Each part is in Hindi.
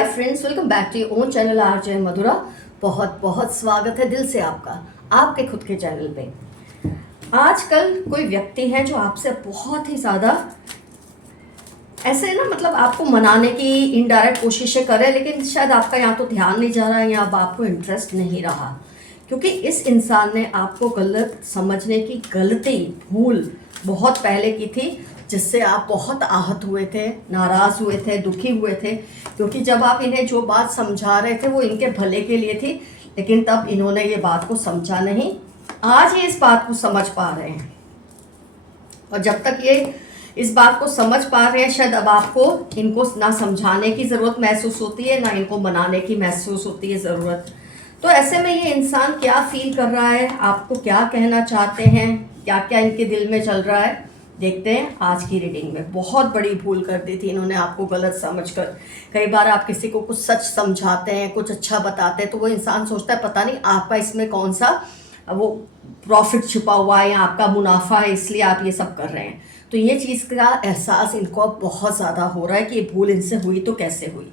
Hi friends, welcome back to your own channel RJ Madhura. बहुत बहुत स्वागत है दिल से आपका आपके खुद के चैनल पे। आजकल कोई व्यक्ति है जो आपसे बहुत ही ज़्यादा ऐसे ना मतलब आपको मनाने की इनडायरेक्ट कोशिशें करे, लेकिन शायद आपका यहाँ तो ध्यान नहीं जा रहा है या अब आपको इंटरेस्ट नहीं रहा, क्योंकि इस इंसान ने आपको गलत समझने की गलती भूल बहुत पहले की थी, जिससे आप बहुत आहत हुए थे, नाराज़ हुए थे, दुखी हुए थे। क्योंकि जब आप इन्हें जो बात समझा रहे थे वो इनके भले के लिए थी, लेकिन तब इन्होंने ये बात को समझा नहीं। आज ये इस बात को समझ पा रहे हैं, और जब तक ये इस बात को समझ पा रहे हैं, शायद अब आपको इनको ना समझाने की ज़रूरत महसूस होती है, ना इनको मनाने की महसूस होती है ज़रूरत। तो ऐसे में ये इंसान क्या फील कर रहा है, आपको क्या कहना चाहते हैं, क्या क्या इनके दिल में चल रहा है, देखते हैं आज की रीडिंग में। बहुत बड़ी भूल कर दी थी इन्होंने आपको गलत समझकर। कई बार आप किसी को कुछ सच समझाते हैं, कुछ अच्छा बताते हैं, तो वो इंसान सोचता है पता नहीं आपका इसमें कौन सा वो प्रॉफिट छिपा हुआ है या आपका मुनाफा है, इसलिए आप ये सब कर रहे हैं। तो ये चीज़ का एहसास इनको अब बहुत ज़्यादा हो रहा है कि ये भूल इनसे हुई तो कैसे हुई।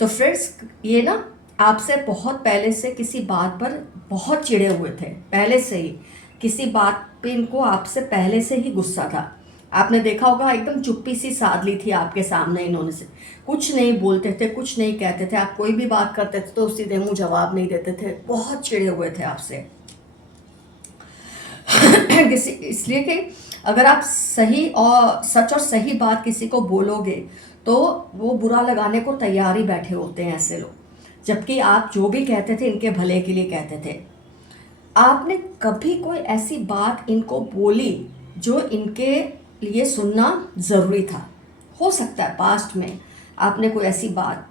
तो फ्रेंड्स, ये ना आपसे बहुत पहले से किसी बात पर बहुत चिढ़े हुए थे, पहले से ही किसी बात पे इनको आपसे पहले से ही गुस्सा था। आपने देखा होगा एकदम चुप्पी सी साध ली थी आपके सामने इन्होंने से, कुछ नहीं बोलते थे, कुछ नहीं कहते थे। आप कोई भी बात करते थे तो सीधे मुंह जवाब नहीं देते थे, बहुत चिढ़े हुए थे आपसे। इसलिए कि अगर आप सही और सच और सही बात किसी को बोलोगे तो वो बुरा लगाने को तैयार ही बैठे होते हैं ऐसे लोग, जबकि आप जो भी कहते थे इनके भले के लिए कहते थे। आपने कभी कोई ऐसी बात इनको बोली जो इनके लिए सुनना ज़रूरी था? हो सकता है पास्ट में आपने कोई ऐसी बात,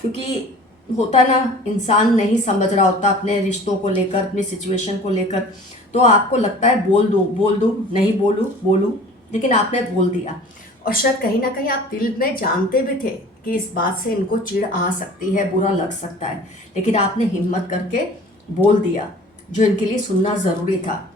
क्योंकि होता ना इंसान नहीं समझ रहा होता अपने रिश्तों को लेकर, अपनी सिचुएशन को लेकर, तो आपको लगता है बोल दूँ, नहीं बोलूँ, लेकिन आपने बोल दिया। और शायद कहीं ना कहीं आप दिल में जानते भी थे कि इस बात से इनको चिढ़ आ सकती है, बुरा लग सकता है, लेकिन आपने हिम्मत करके बोल दिया जो इनके लिए सुनना ज़रूरी था।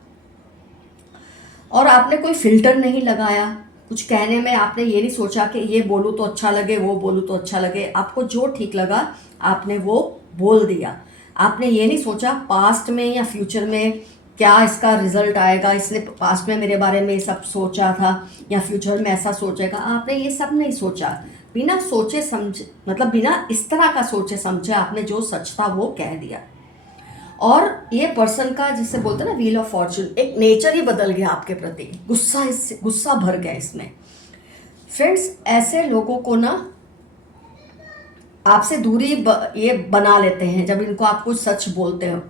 और आपने कोई फिल्टर नहीं लगाया कुछ कहने में। आपने ये नहीं सोचा कि ये बोलूँ तो अच्छा लगे, वो बोलूँ तो अच्छा लगे। आपको जो ठीक लगा आपने वो बोल दिया। आपने ये नहीं सोचा पास्ट में या फ्यूचर में क्या इसका रिजल्ट आएगा, इसने पास्ट में मेरे बारे में ये सब सोचा था या फ्यूचर में ऐसा सोचेगा। आपने ये सब नहीं सोचा। बिना सोचे समझे, मतलब बिना इस तरह का सोचे समझे आपने जो सच था वो कह दिया। और ये पर्सन का, जिसे बोलते हैं ना व्हील ऑफ फॉर्चून, एक नेचर ही बदल गया आपके प्रति। गुस्सा भर गया इसमें। फ्रेंड्स, ऐसे लोगों को ना आपसे दूरी ये बना लेते हैं जब इनको आप कुछ सच बोलते हो।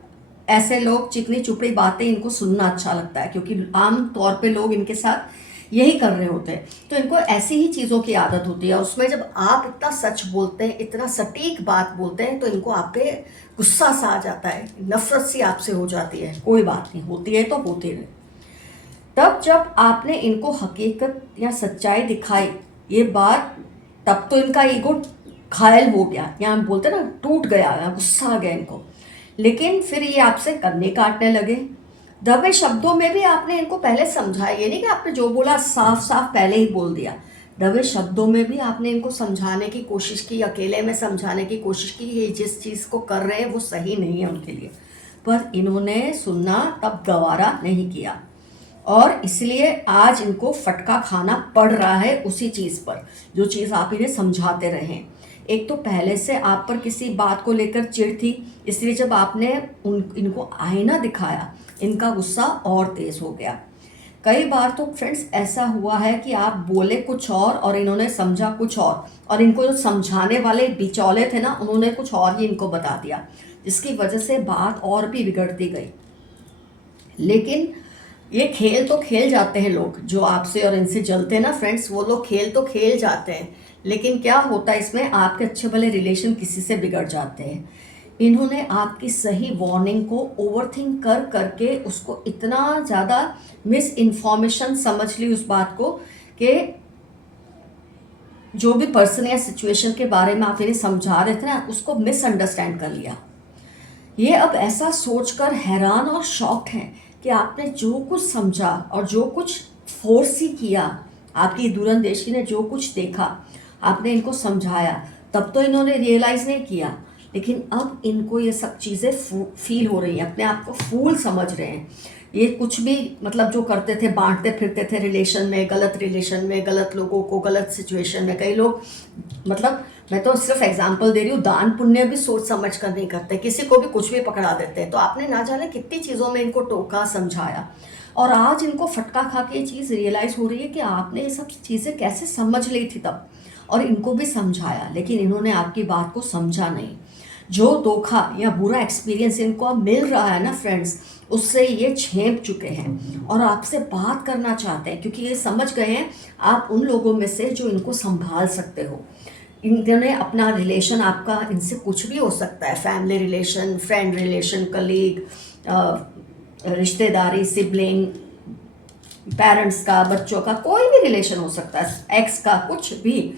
ऐसे लोग चिकनी चुपड़ी बातें इनको सुनना अच्छा लगता है, क्योंकि आम तौर पे लोग इनके साथ यही कर रहे होते हैं, तो इनको ऐसी ही चीज़ों की आदत होती है। उसमें जब आप इतना सच बोलते हैं, इतना सटीक बात बोलते हैं, तो इनको आप पे गुस्सा सा आ जाता है, नफरत सी आपसे हो जाती है। कोई बात नहीं, होती है तो होती रहे। तब जब आपने इनको हकीकत या सच्चाई दिखाई ये बात, तब तो इनका ईगो घायल हो गया, या हम बोलते ना टूट गया, या गुस्सा आ गया इनको। लेकिन फिर ये आपसे कन्नी काटने लगे। दबे शब्दों में भी आपने इनको पहले समझाया, ये नहीं कि आपने जो बोला साफ साफ पहले ही बोल दिया। दबे शब्दों में भी आपने इनको समझाने की कोशिश की, अकेले में समझाने की कोशिश की, ये जिस चीज़ को कर रहे हैं वो सही नहीं है उनके लिए। पर इन्होंने सुनना तब गवारा नहीं किया, और इसलिए आज इनको फटका खाना पड़ रहा है उसी चीज़ पर जो चीज़ आप इन्हें समझाते रहे। एक तो पहले से आप पर किसी बात को लेकर चिढ़ थी, इसलिए जब आपने इनको आईना दिखाया इनका गुस्सा और तेज़ हो गया। कई बार तो फ्रेंड्स ऐसा हुआ है कि आप बोले कुछ और इन्होंने समझा कुछ और इनको जो समझाने वाले बिचौले थे ना, उन्होंने कुछ और ही इनको बता दिया, जिसकी वजह से बात और भी बिगड़ती गई। लेकिन ये खेल तो खेल जाते हैं लोग जो आपसे और इनसे जलते हैं ना फ्रेंड्स, वो लोग खेल तो खेल जाते हैं, लेकिन क्या होता है इसमें, आपके अच्छे भले रिलेशन किसी से बिगड़ जाते हैं। इन्होंने आपकी सही वार्निंग को ओवरथिंक कर करके उसको इतना ज़्यादा मिस इन्फॉर्मेशन समझ ली उस बात को, कि जो भी पर्सन या सिचुएशन के बारे में आप इन्हें समझा रहे थे ना, उसको मिसअंडरस्टैंड कर लिया। ये अब ऐसा सोचकर हैरान और शॉक्ड हैं कि आपने जो कुछ समझा और जो कुछ फोर्स ही किया, आपकी दूरंदेशी ने जो कुछ देखा, आपने इनको समझाया, तब तो इन्होंने रियलाइज़ नहीं किया, लेकिन अब इनको ये सब चीज़ें फील हो रही हैं, अपने आप को फूल समझ रहे हैं। ये कुछ भी मतलब जो करते थे, बांटते फिरते थे रिलेशन में, गलत रिलेशन में, गलत लोगों को गलत सिचुएशन में। कई लोग मतलब, मैं तो सिर्फ एग्जांपल दे रही हूँ, दान पुण्य भी सोच समझ कर नहीं करते, किसी को भी कुछ भी पकड़ा देते हैं। तो आपने ना जाने कितनी चीज़ों में इनको टोका, समझाया, और आज इनको फटका खा के ये चीज़ रियलाइज़ हो रही है कि आपने ये सब चीज़ें कैसे समझ ली थी तब, और इनको भी समझाया, लेकिन इन्होंने आपकी बात को समझा नहीं। जो धोखा या बुरा एक्सपीरियंस इनको अब मिल रहा है ना फ्रेंड्स, उससे ये झेप चुके हैं और आपसे बात करना चाहते हैं, क्योंकि ये समझ गए हैं आप उन लोगों में से जो इनको संभाल सकते हो। इन्होंने अपना रिलेशन, आपका इनसे कुछ भी हो सकता है, family relation, friend relation, colleague, रिश्तेदारी, सिबलिंग, पेरेंट्स का, बच्चों का, कोई भी रिलेशन हो सकता है, एक्स का, कुछ भी।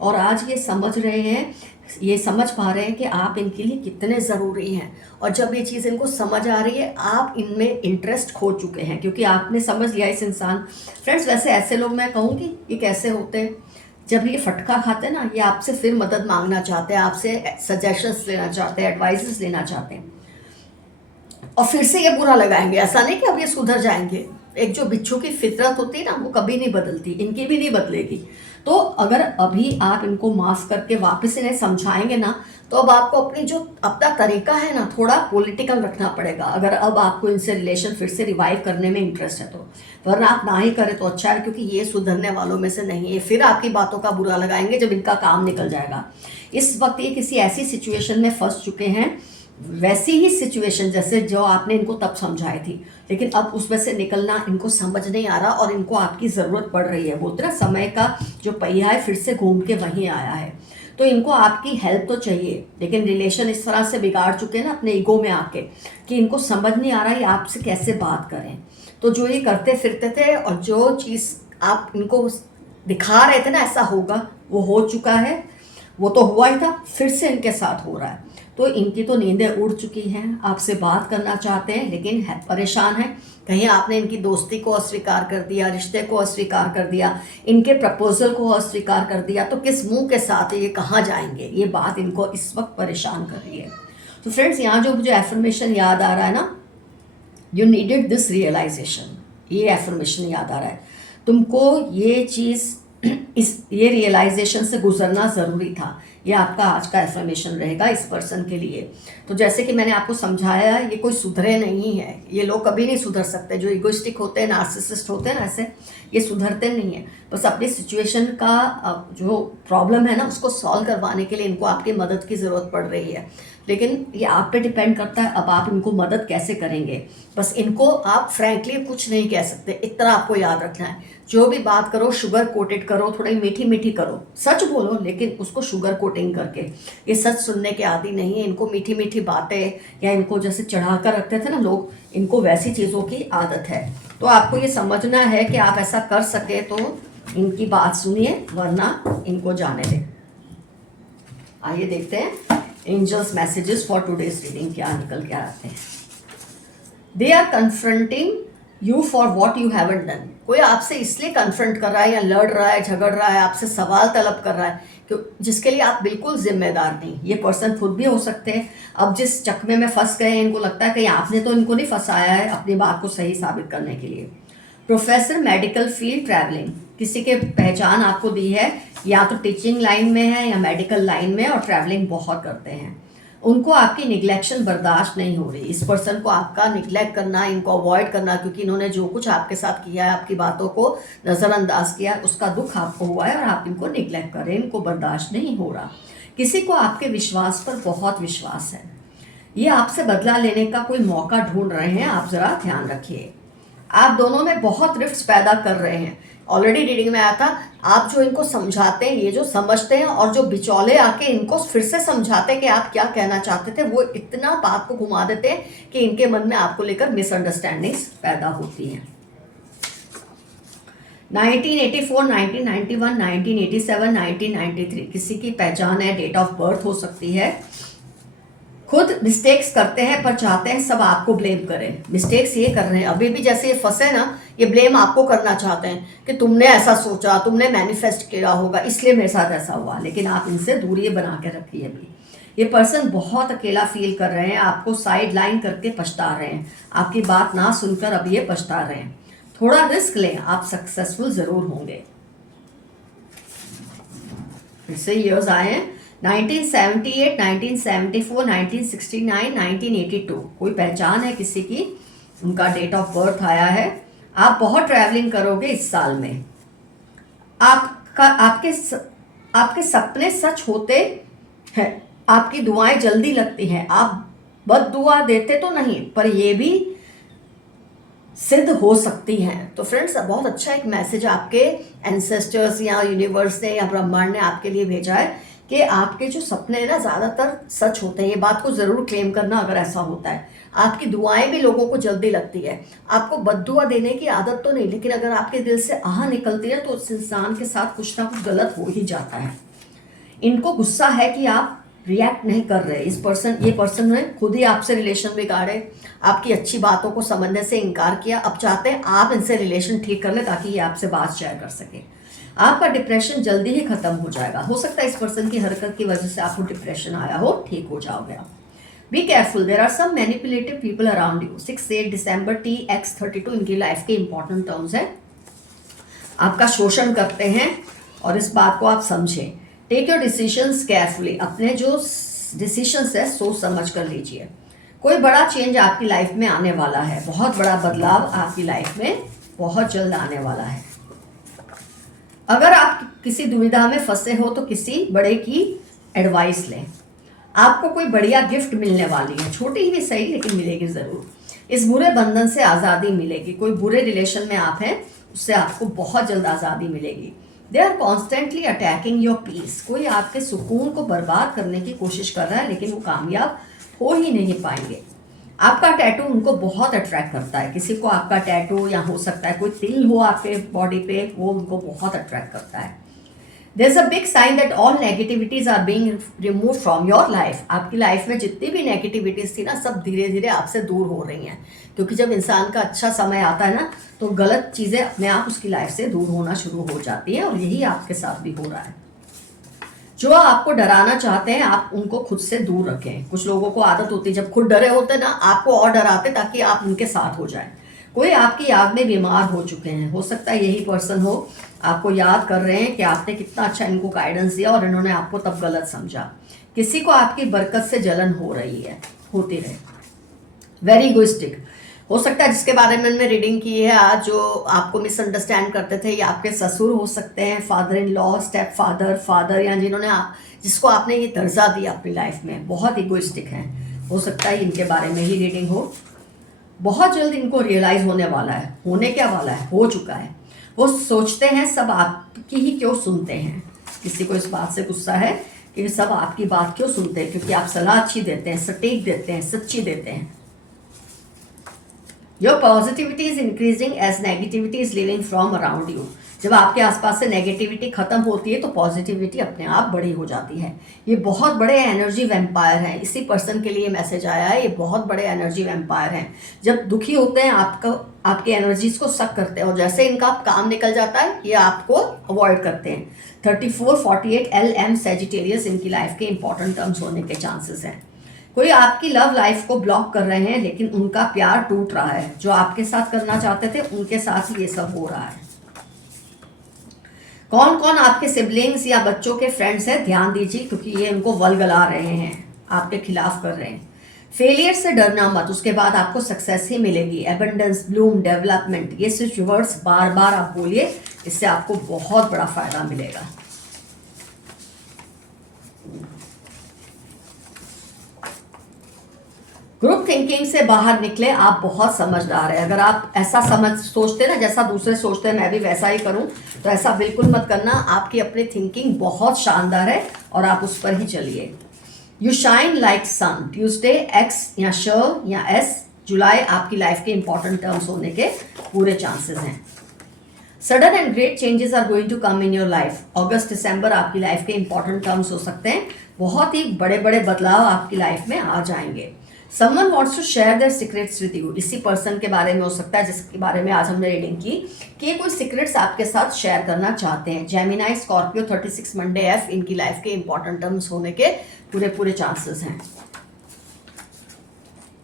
और आज ये समझ रहे हैं, ये समझ पा रहे हैं कि आप इनके लिए कितने ज़रूरी हैं। और जब ये चीज़ इनको समझ आ रही है, आप इनमें इंटरेस्ट खो चुके हैं, क्योंकि आपने समझ लिया इस इंसान। फ्रेंड्स, वैसे ऐसे लोग मैं कहूँगी ये कैसे होते हैं, जब ये फटका खाते हैं ना, ये आपसे फिर मदद मांगना चाहते हैं, आपसे सजेशंस लेना चाहते हैं, एडवाइसेस लेना चाहते हैं, और फिर से ये बुरा लगाएंगे। ऐसा नहीं कि अब ये सुधर जाएंगे। एक जो बिच्छू की फितरत होती है ना, वो कभी नहीं बदलती, इनकी भी नहीं बदलेगी। तो अगर अभी आप इनको माफ़ करके वापस इन्हें समझाएंगे ना, तो अब आपको अपनी जो अपना तरीका है ना, थोड़ा पॉलिटिकल रखना पड़ेगा, अगर अब आपको इनसे रिलेशन फिर से रिवाइव करने में इंटरेस्ट है तो। वरना आप ना ही करें तो अच्छा है, क्योंकि ये सुधरने वालों में से नहीं है। फिर आपकी बातों का बुरा लगाएंगे जब इनका काम निकल जाएगा। इस वक्त ये किसी ऐसी सिचुएशन में फंस चुके हैं, वैसी ही सिचुएशन जैसे जो आपने इनको तब समझाई थी, लेकिन अब उसमें से निकलना इनको समझ नहीं आ रहा, और इनको आपकी ज़रूरत पड़ रही है। बोलते ना, समय का जो पहिया है फिर से घूम के वहीं आया है। तो इनको आपकी हेल्प तो चाहिए, लेकिन रिलेशन इस तरह से बिगाड़ चुके हैं ना अपने ईगो में आके, कि इनको समझ नहीं आ रहा है आपसे कैसे बात करें। तो जो ये करते फिरते थे, और जो चीज़ आप इनको दिखा रहे थे ना ऐसा होगा, वो हो चुका है। वो तो हुआ ही था, फिर से इनके साथ हो रहा है। तो इनकी तो नींदें उड़ चुकी हैं, आपसे बात करना चाहते हैं, लेकिन है परेशान हैं। कहीं आपने इनकी दोस्ती को अस्वीकार कर दिया, रिश्ते को अस्वीकार कर दिया, इनके प्रपोजल को अस्वीकार कर दिया, तो किस मुंह के साथ ये कहाँ जाएंगे? ये बात इनको इस वक्त परेशान कर रही है। तो फ्रेंड्स, यहाँ जो मुझे एफर्मेशन याद आ रहा है ना, यू नीडेड दिस रियलाइजेशन, ये एफर्मेशन याद आ रहा है तुमको। ये चीज़ ये रियलाइजेशन से गुजरना ज़रूरी था। ये आपका आज का एफर्मेशन रहेगा इस पर्सन के लिए। तो जैसे कि मैंने आपको समझाया, ये कोई सुधरे नहीं है, ये लोग कभी नहीं सुधर सकते। जो इगोइस्टिक होते हैं, नार्सिसिस्ट होते हैं ना, ऐसे ये सुधरते नहीं हैं। बस अपनी सिचुएशन का जो प्रॉब्लम है ना, उसको सॉल्व करवाने के लिए इनको आपकी मदद की ज़रूरत पड़ रही है। लेकिन ये आप पे डिपेंड करता है, अब आप इनको मदद कैसे करेंगे। बस इनको आप फ्रैंकली कुछ नहीं कह सकते, इतना आपको याद रखना है। जो भी बात करो शुगर कोटेड करो, थोड़ी मीठी मीठी करो, सच बोलो लेकिन उसको शुगर कोटिंग करके। ये सच सुनने के आदी नहीं है, इनको मीठी मीठी बातें, या इनको जैसे चढ़ा कर रखते थे ना लोग, इनको वैसी चीज़ों की आदत है। तो आपको ये समझना है कि आप ऐसा कर सके तो इनकी बात सुनिए, वरना इनको जाने दें। आइए देखते हैं angels messages for today's reading क्या निकल के आते हैं। They are confronting you for what you haven't done. कोई आपसे इसलिए कन्फ्रंट कर रहा है, या लड़ रहा है, झगड़ रहा है, आपसे सवाल तलब कर रहा है, जिसके लिए आप बिल्कुल जिम्मेदार नहीं। ये पर्सन खुद भी हो सकते हैं। अब जिस चकमे में फंस गए हैं, इनको लगता है कि आपने तो इनको नहीं फंसाया है अपनी बात को सही साबित करने के लिए। प्रोफेसर, मेडिकल फील्ड, ट्रैवलिंग, किसी के पहचान आपको दी है, या तो टीचिंग लाइन में है या मेडिकल लाइन में, और ट्रैवलिंग बहुत करते हैं। उनको आपकी निग्लेक्शन बर्दाश्त नहीं हो रही। इस पर्सन को आपका निग्लेक्ट करना, इनको अवॉइड करना, क्योंकि इन्होंने जो कुछ आपके साथ किया है, आपकी बातों को नज़रअंदाज किया, उसका दुख आपको हुआ है और आप इनको निग्लेक्ट कर रहे हैं, इनको बर्दाश्त नहीं हो रहा। किसी को आपके विश्वास पर बहुत विश्वास है, ये आपसे बदला लेने का कोई मौका ढूंढ रहे हैं, आप ज़रा ध्यान रखिए। आप दोनों में बहुत रिफ्ट्स पैदा कर रहे हैं। ऑलरेडी रीडिंग में आया था, आप जो इनको समझाते हैं, ये जो समझते हैं, और जो बिचौले आके इनको फिर से समझाते हैं कि आप क्या कहना चाहते थे, वो इतना बात को घुमा देते हैं कि इनके मन में आपको लेकर मिसअंडरस्टैंडिंग्स पैदा होती हैं। 1984, 1991, 1987, 1993 किसी की पहचान है, डेट ऑफ बर्थ हो सकती है। खुद मिस्टेक्स करते हैं पर चाहते हैं सब आपको ब्लेम करें। मिस्टेक्स ये कर रहे हैं अभी भी, जैसे ये फंसे ना, ये ब्लेम आपको करना चाहते हैं कि तुमने ऐसा सोचा, तुमने मैनिफेस्ट किया होगा इसलिए मेरे साथ ऐसा हुआ। लेकिन आप इनसे दूरी बना के रखिए। अभी ये पर्सन बहुत अकेला फील कर रहे हैं, आपको साइड लाइन करके पछता रहे हैं, आपकी बात ना सुनकर अब ये पछता रहे हैं। थोड़ा रिस्क लें, आप सक्सेसफुल जरूर होंगे। फिर से ईयर्स आए हैं 1978, 1974, 1969, 1982। कोई पहचान है किसी की, उनका डेट ऑफ बर्थ आया है। आप बहुत ट्रैवलिंग करोगे इस साल में। आपके सपने सच होते हैं, आपकी दुआएं जल्दी लगती हैं। आप बद दुआ देते तो नहीं, पर ये भी सिद्ध हो सकती हैं। तो फ्रेंड्स, बहुत अच्छा एक मैसेज आपके एंसेस्टर्स या यूनिवर्स ने या ब्रह्मांड ने आपके लिए भेजा है कि आपके जो सपने हैं ना ज़्यादातर सच होते हैं। ये बात को ज़रूर क्लेम करना अगर ऐसा होता है। आपकी दुआएं भी लोगों को जल्दी लगती है। आपको बद्दुआ देने की आदत तो नहीं, लेकिन अगर आपके दिल से आह निकलती है तो उस इंसान के साथ कुछ ना कुछ गलत हो ही जाता है। इनको गुस्सा है कि आप रिएक्ट नहीं कर रहे। ये पर्सन ने खुद ही आपसे रिलेशन बिगाड़े, आपकी अच्छी बातों को समझने से इनकार किया। अब चाहते हैं आप इनसे रिलेशन ठीक कर ले ताकि ये आपसे बात शेयर कर सके। आपका डिप्रेशन जल्दी ही खत्म हो जाएगा। हो सकता है इस पर्सन की हरकत की वजह से आपको डिप्रेशन आया हो, ठीक हो जाओगे आप। Be careful, there are some manipulative people around you. 6-8 दिसंबर TX32 इनकी लाइफ के इंपॉर्टेंट टर्म्स है। आपका शोषण करते हैं और इस बात को आप समझें। टेक योर डिसीजंस केयरफुली, अपने जो डिसीजंस है सोच समझ कर लीजिए। कोई बड़ा चेंज आपकी लाइफ में आने वाला है, बहुत बड़ा बदलाव आपकी लाइफ में बहुत जल्द आने वाला है। अगर आप किसी दुविधा में फंसे हो तो किसी बड़े की एडवाइस लें। आपको कोई बढ़िया गिफ्ट मिलने वाली है, छोटी ही भी सही लेकिन मिलेगी ज़रूर। इस बुरे बंधन से आज़ादी मिलेगी। कोई बुरे रिलेशन में आप हैं, उससे आपको बहुत जल्द आज़ादी मिलेगी। They are constantly attacking your peace. कोई आपके सुकून को बर्बाद करने की कोशिश कर रहा है, लेकिन वो कामयाब हो ही नहीं पाएंगे। आपका टैटू उनको बहुत अट्रैक्ट करता है। किसी को आपका टैटू या हो सकता है कोई तिल हो आपके बॉडी पे, वो उनको बहुत अट्रैक्ट करता है। There is a big sign that all negativities are being remove from your life. आपकी लाइफ में जितनी भी नेगेटिविटीज थी ना, सब धीरे धीरे आपसे दूर हो रही हैं। क्योंकि जब इंसान का अच्छा समय आता है ना, तो गलत चीज़ें अपने आप उसकी लाइफ से दूर होना शुरू हो जाती हैं, और यही आपके साथ भी हो रहा है। जो आपको डराना चाहते हैं, आप उनको खुद से दूर रखें। कुछ लोगों को आदत होती है जब खुद डरे होते ना, आपको और डराते ताकि आप उनके साथ हो जाएं। कोई आपकी याद में बीमार हो चुके हैं, हो सकता है यही पर्सन हो, आपको याद कर रहे हैं कि आपने कितना अच्छा इनको गाइडेंस दिया और इन्होंने आपको तब गलत समझा। किसी को आपकी बरकत से जलन हो रही है, होती रहे। वेरी इगोइस्टिक हो सकता है, जिसके बारे में मैंने रीडिंग की है आज, जो आपको मिसअंडरस्टैंड करते थे, ये आपके ससुर हो सकते हैं, father in law, step father, या जिन्होंने जिसको आपने ये दर्जा दिया अपनी लाइफ में, बहुत इगोइस्टिक हैं। हो सकता है इनके बारे में ही रीडिंग हो। बहुत जल्द इनको रियलाइज होने वाला है, होने क्या वाला है, हो चुका है। वो सोचते हैं सब आपकी ही क्यों सुनते हैं। किसी को इस बात से गुस्सा है कि सब आपकी बात क्यों सुनते हैं, क्योंकि आप सलाह अच्छी देते हैं, सटीक देते हैं, सच्ची देते हैं। Your positivity is increasing as negativity is leaving from around you. जब आपके आसपास से नेगेटिविटी खत्म होती है तो पॉजिटिविटी अपने आप बड़ी हो जाती है। ये बहुत बड़े एनर्जी वैम्पायर हैं। इसी पर्सन के लिए मैसेज आया है, ये बहुत बड़े एनर्जी वैम्पायर हैं। जब दुखी होते हैं आपके एनर्जीज को सक करते हैं, और जैसे इनका काम निकल जाता है ये आपको अवॉइड करते हैं। 34-48 LM सेजिटेरियस इनकी लाइफ के इंपॉर्टेंट टर्म्स होने के चांसेस हैं। कोई आपकी लव लाइफ को ब्लॉक कर रहे हैं, लेकिन उनका प्यार टूट रहा है। जो आपके साथ करना चाहते थे उनके साथ ही ये सब हो रहा है। कौन कौन आपके सिबलिंग्स या बच्चों के फ्रेंड्स हैं, ध्यान दीजिए, क्योंकि ये इनको वलगला रहे हैं, आपके खिलाफ कर रहे हैं। फेलियर से डरना मत, उसके बाद आपको सक्सेस ही मिलेगी। एबंडेंस, ब्लूम, डेवलपमेंट, ये सिर्फ वर्ड्स बार बार आप बोलिए, इससे आपको बहुत बड़ा फायदा मिलेगा। ग्रुप थिंकिंग से बाहर निकले, आप बहुत समझदार हैं। अगर आप ऐसा सोचते ना जैसा दूसरे सोचते हैं मैं भी वैसा ही करूं, तो ऐसा बिल्कुल मत करना। आपकी अपनी थिंकिंग बहुत शानदार है और आप उस पर ही चलिए। You shine like sun. Tuesday X या श या S, जुलाई आपकी लाइफ के इंपॉर्टेंट टर्म्स होने के पूरे चांसेस हैं। Sudden and great changes are going to come in your life. अगस्त दिसंबर आपकी लाइफ के इंपॉर्टेंट टर्म्स हो सकते हैं। बहुत ही बड़े बड़े बदलाव आपकी लाइफ में आ जाएंगे। Someone wants to share their secrets with you, इसी पर्सन के बारे में हो सकता है जिसके बारे में आज हमने रीडिंग की कि ये कोई सीक्रेट्स आपके साथ शेयर करना चाहते हैं। जेमिनाई, स्कॉर्पियो, 36 मंडे एफ, इनकी लाइफ के इंपॉर्टेंट टर्म्स होने के पूरे चांसेस हैं।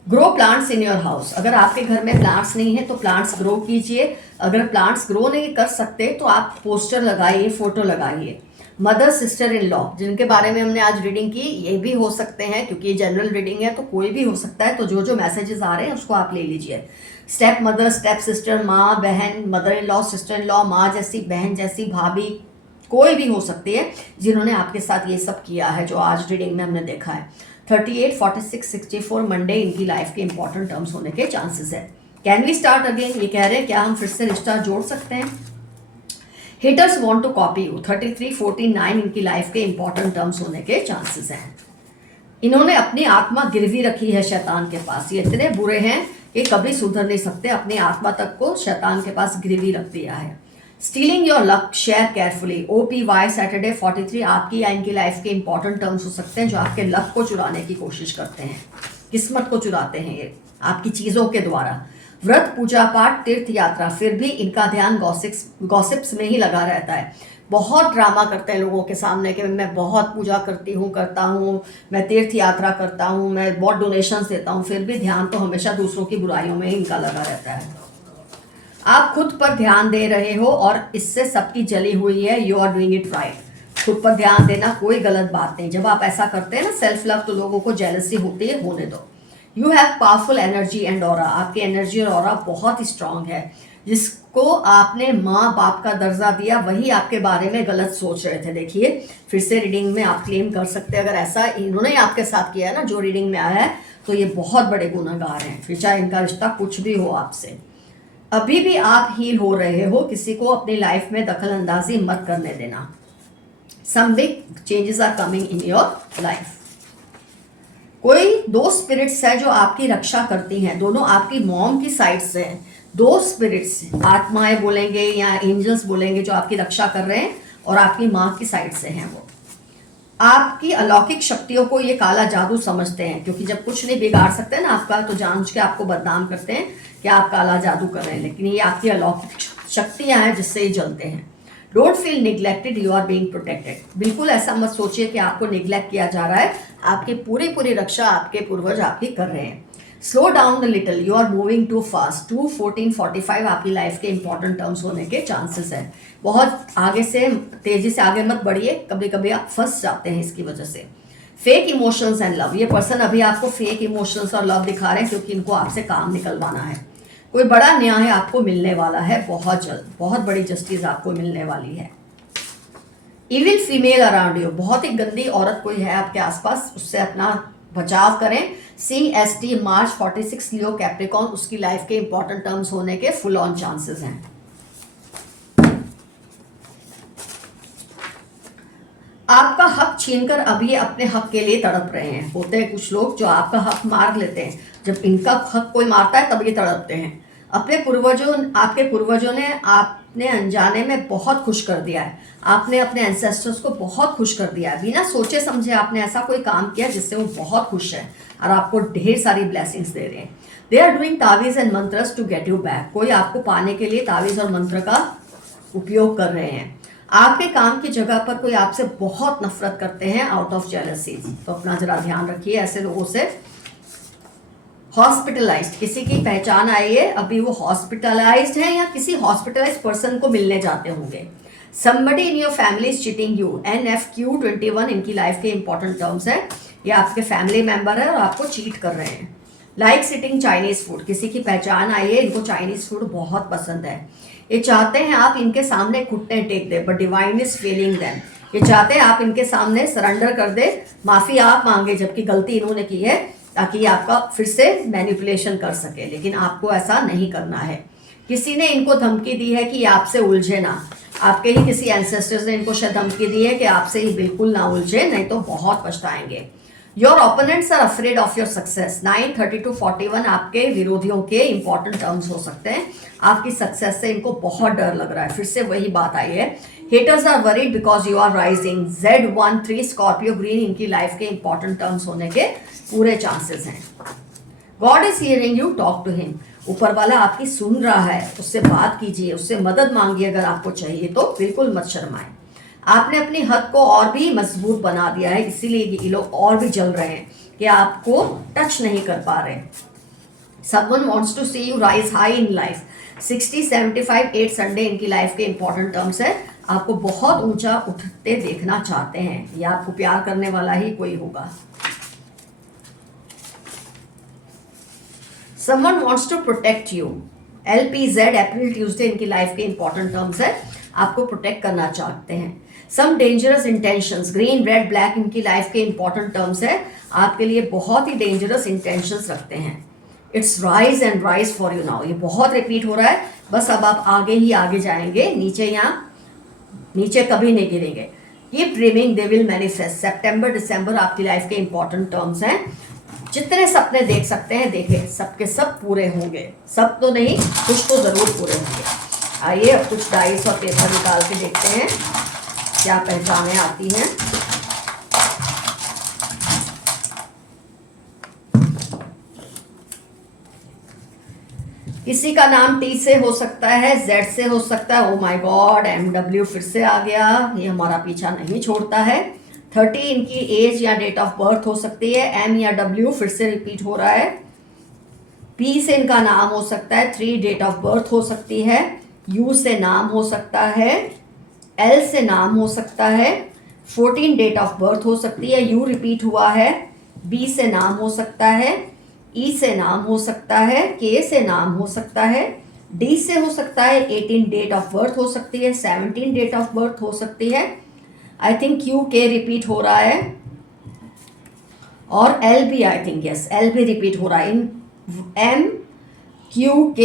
Grow plants in your house, अगर आपके घर में प्लांट्स नहीं है तो प्लांट्स ग्रो कीजिए। अगर प्लांट्स ग्रो नहीं कर सकते तो आप पोस्टर लगाइए, फोटो लगाइए। मदर, सिस्टर इन लॉ, जिनके बारे में हमने आज रीडिंग की, ये भी हो सकते हैं क्योंकि ये जनरल रीडिंग है तो कोई भी हो सकता है, तो जो जो मैसेजेस आ रहे हैं उसको आप ले लीजिए। स्टेप मदर, स्टेप सिस्टर, माँ बहन, mother in law, sister in law, माँ जैसी, बहन जैसी, भाभी, कोई भी हो सकती है जिन्होंने आपके साथ ये सब किया है जो आज रीडिंग में हमने देखा है। 38, 46, 64 मंडे इनकी लाइफ के इंपॉर्टेंट टर्म्स होने के चांसेस है। कैन वी स्टार्ट अगेन, ये कह रहे हैं क्या हम फिर से रिश्ता जोड़ सकते हैं। Haters want to copy you, 33, 49 इनकी लाइफ के इंपॉर्टेंट टर्म्स होने के चांसेस हैं। इन्होंने अपनी आत्मा गिरवी रखी है शैतान के पास, ये इतने बुरे हैं कि कभी सुधर नहीं सकते, अपनी आत्मा तक को शैतान के पास गिरवी रख दिया है। Stealing your luck, share carefully, OPY, Saturday 43 आपकी या इनकी लाइफ के इंपॉर्टेंट टर्म्स हो सकते हैं जो आपके लक को चुराने की कोशिश करते हैं, किस्मत को चुराते हैं ये आपकी चीज़ों के द्वारा। व्रत, पूजा पाठ, तीर्थ यात्रा, फिर भी इनका ध्यान गॉसिप्स में ही लगा रहता है। बहुत ड्रामा करते हैं लोगों के सामने कि मैं बहुत पूजा करता हूँ, मैं तीर्थ यात्रा करता हूँ, मैं बहुत डोनेशंस देता हूँ, फिर भी ध्यान तो हमेशा दूसरों की बुराइयों में ही इनका लगा रहता है। आप खुद पर ध्यान दे रहे हो और इससे सबकी जली हुई है, you are doing it right. खुद पर ध्यान देना कोई गलत बात नहीं, जब आप ऐसा करते हैं ना सेल्फ लव, तो लोगों को जेलसी होती है, होने दो। You have powerful energy and aura, आपकी एनर्जी और ऑरा बहुत ही स्ट्रांग है। जिसको आपने माँ बाप का दर्जा दिया वही आपके बारे में गलत सोच रहे थे। देखिए फिर से रीडिंग में आप क्लेम कर सकते हैं, अगर ऐसा इन्होंने आपके साथ किया है ना जो रीडिंग में आया है, तो ये बहुत बड़े गुनहगार हैं, फिर चाहे इनका रिश्ता कुछ भी हो आपसे। अभी भी आप हील हो रहे हो, किसी को अपनी लाइफ में दखल अंदाजी मत करने देना। Some big changes are coming in your life. कोई दो स्पिरिट्स है जो आपकी रक्षा करती हैं, दोनों आपकी मॉम की साइड से हैं। दो स्पिरिट्स, आत्माएं बोलेंगे या एंजल्स बोलेंगे, जो आपकी रक्षा कर रहे हैं और आपकी माँ की साइड से हैं। वो आपकी अलौकिक शक्तियों को ये काला जादू समझते हैं, क्योंकि जब कुछ नहीं बिगाड़ सकते ना आपका, तो जानबूझ के आपको बदनाम करते हैं कि आप काला जादू कर रहे हैं, लेकिन ये आपकी अलौकिक शक्तियां हैं जिससे ये जलते हैं। Don't feel neglected, you are being protected. बिल्कुल ऐसा मत सोचिए कि आपको निग्लेक्ट किया जा रहा है, आपकी पूरी रक्षा आपके पूर्वज आपकी कर रहे हैं। Slow down the little, you are moving too fast. 2, 14, 45 आपकी लाइफ के इंपॉर्टेंट टर्म्स होने के चांसेस है। बहुत आगे से तेजी से आगे मत बढ़िए, कभी कभी आप फंस जाते हैं इसकी वजह से। फेक इमोशंस एंड लव, ये पर्सन अभी आपको फेक इमोशंस और लव दिखा रहे हैं क्योंकि इनको आपसे काम निकलवाना है। कोई बड़ा न्याय आपको मिलने वाला है बहुत जल्द, बहुत बड़ी जस्टिस आपको मिलने वाली है। इविल फीमेल अराउंड यू, बहुत ही गंदी औरत कोई है आपके आसपास, उससे अपना बचाव करें। CST मार्च 46 लियो कैप्रिकॉन, उसकी लाइफ के इंपॉर्टेंट टर्म्स होने के फुल ऑन चांसेस हैं। आपका हक छीनकर अभी अपने हक के लिए तड़प रहे हैं। होते हैं कुछ लोग जो आपका हक मार लेते हैं, जब इनका हक कोई मारता है तब ये तड़पते हैं। अपने पूर्वजों, आपके पूर्वजों ने आपने अनजाने में बहुत खुश कर दिया है, आपने अपने एंसेस्टर्स को बहुत खुश कर दिया है, बिना सोचे समझे आपने ऐसा कोई काम किया जिससे वो बहुत खुश है और आपको ढेर सारी ब्लेसिंग्स दे रहे हैं। दे आर डूइंग तावीज़ and mantras to get you back, कोई आपको पाने के लिए तावीज़ और मंत्र का उपयोग कर रहे हैं। आपके काम की जगह पर कोई आपसे बहुत नफरत करते हैं आउट ऑफ जेलसी, तो अपना जरा ध्यान रखिए ऐसे लोगों से। हॉस्पिटलाइज्ड, किसी की पहचान आई है, अभी वो हॉस्पिटलाइज्ड है या किसी हॉस्पिटलाइज्ड पर्सन को मिलने जाते होंगे। Somebody in your family is cheating you. NFQ 21 इनकी लाइफ के इंपॉर्टेंट टर्म्स है, ये आपके फैमिली मेंबर है और आपको चीट कर रहे हैं। लाइक सिटिंग चाइनीज फूड, किसी की पहचान आई है, इनको चाइनीज फूड बहुत पसंद है, ये चाहते हैं आप इनके सामने घुटने टेक दे, but divine is failing them. ये चाहते हैं आप इनके सामने सरेंडर कर दे, माफ़ी आप मांगे जबकि गलती इन्होंने की है, ताकि ये आपका फिर से मैनिपुलेशन कर सके, लेकिन आपको ऐसा नहीं करना है। किसी ने इनको धमकी दी है कि आपसे उलझे ना, आपके ही किसी एंसेस्टर्स ने इनको शायद धमकी दी है कि आपसे ही बिल्कुल ना उलझे, नहीं तो बहुत पछताएंगे। Your opponents are afraid of your success. 9, 32, 41 आपके विरोधियों के इंपॉर्टेंट टर्म्स हो सकते हैं। आपकी सक्सेस से इनको बहुत डर लग रहा है। फिर से वही बात आई है, haters are worried because you are rising. Z13 Scorpio green इनकी लाइफ के इंपॉर्टेंट टर्म्स होने के पूरे चांसेस हैं। God is hearing you, talk to him. ऊपर वाला आपकी सुन रहा है, उससे बात कीजिए, उससे मदद मांगिए अगर आपको चाहिए तो, बिल्कुल मत शर्माएं। आपने अपनी हद को और भी मजबूत बना दिया है, इसीलिए ये लोग और भी जल रहे हैं कि आपको टच नहीं कर पा रहे। Someone wants to see you rise high in life। 60, 75, 8 Sunday इनकी लाइफ के इंपॉर्टेंट टर्म्स है। आपको बहुत ऊंचा उठते देखना चाहते हैं, या आपको प्यार करने वाला ही कोई होगा। Someone wants to protect you। LPZ April Tuesday इनकी लाइफ के इंपॉर्टेंट टर्म्स है, आपको प्रोटेक्ट करना चाहते हैं। Some dangerous intentions, green, red, black इनकी लाइफ के इंपॉर्टेंट टर्म्स है, आपके लिए बहुत ही डेंजरस इंटेंशंस रखते हैं। It's rise and rise for you now. ये बहुत रिपीट हो रहा है, बस अब आप आगे ही आगे जाएंगे, नीचे यहाँ नीचे कभी नहीं गिरेंगे। Keep dreaming, they will manifest. सितंबर दिसंबर आपकी लाइफ के इंपॉर्टेंट टर्म्स हैं। जितने सपने देख सकते हैं देखें, सबके सब पूरे होंगे। सब तो नहीं, कुछ तो जरूर पूरे होंगे। आइए अब कुछ डाइस और पेपर निकाल के देखते हैं क्या पहचानें आती हैं। किसी का नाम टी से हो सकता है, जेड से हो सकता है। ओ माय गॉड, MW फिर से आ गया, ये हमारा पीछा नहीं छोड़ता है। 30 इनकी एज या डेट ऑफ बर्थ हो सकती है। M या W फिर से रिपीट हो रहा है। P से इनका नाम हो सकता है। 3 डेट ऑफ बर्थ हो सकती है। U से नाम हो सकता है। L से नाम हो सकता है। 14 डेट ऑफ बर्थ हो सकती है। U रिपीट हुआ है। B से नाम हो सकता है। E से नाम हो सकता है। K से नाम हो सकता है। D से हो सकता है। 18 डेट ऑफ बर्थ हो सकती है। 17 डेट ऑफ बर्थ हो सकती है। आई थिंक QK रिपीट हो रहा है, और L भी, आई थिंक यस, L भी रिपीट हो रहा है। इन M, Q, K,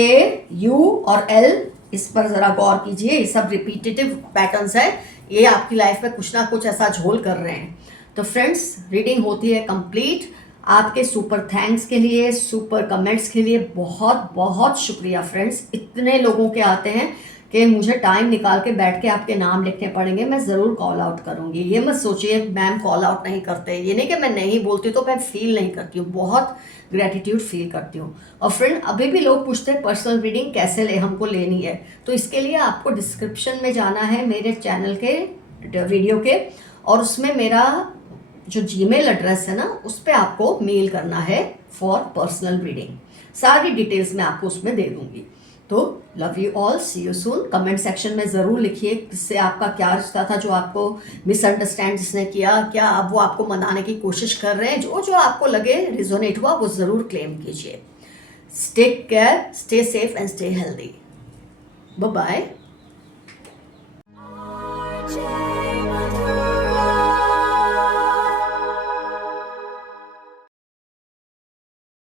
U और L, इस पर जरा गौर कीजिए। ये सब रिपीटेटिव पैटर्न्स है, ये आपकी लाइफ में कुछ ना कुछ ऐसा झोल कर रहे हैं। तो फ्रेंड्स, रीडिंग होती है कंप्लीट। आपके सुपर थैंक्स के लिए, सुपर कमेंट्स के लिए बहुत बहुत शुक्रिया फ्रेंड्स। इतने लोगों के आते हैं कि मुझे टाइम निकाल के बैठ के आपके नाम लिखने पड़ेंगे। मैं ज़रूर कॉल आउट करूँगी, ये मत सोचिए मैम कॉल आउट नहीं करते। ये नहीं कि मैं नहीं बोलती तो मैं फील नहीं करती हूँ, बहुत ग्रेटिट्यूड फील करती हूँ। और फ्रेंड, अभी भी लोग पूछते हैं पर्सनल रीडिंग कैसे हमको लेनी है, तो इसके लिए आपको डिस्क्रिप्शन में जाना है मेरे चैनल के वीडियो के, और उसमें मेरा जो जीमेल एड्रेस है ना, उस पर आपको मेल करना है फॉर पर्सनल रीडिंग। सारी डिटेल्स मैं आपको उसमें दे दूंगी। तो love you all, see you soon. Comment section में ज़रूर लिखिए किससे आपका क्या रिश्ता था, जो आपको मिसअंडरस्टैंड जिसने किया, क्या अब वो आपको मनाने की कोशिश कर रहे हैं। जो जो आपको लगे रिजोनेट हुआ वो ज़रूर क्लेम कीजिए। Take care, stay safe and stay healthy. Bye bye.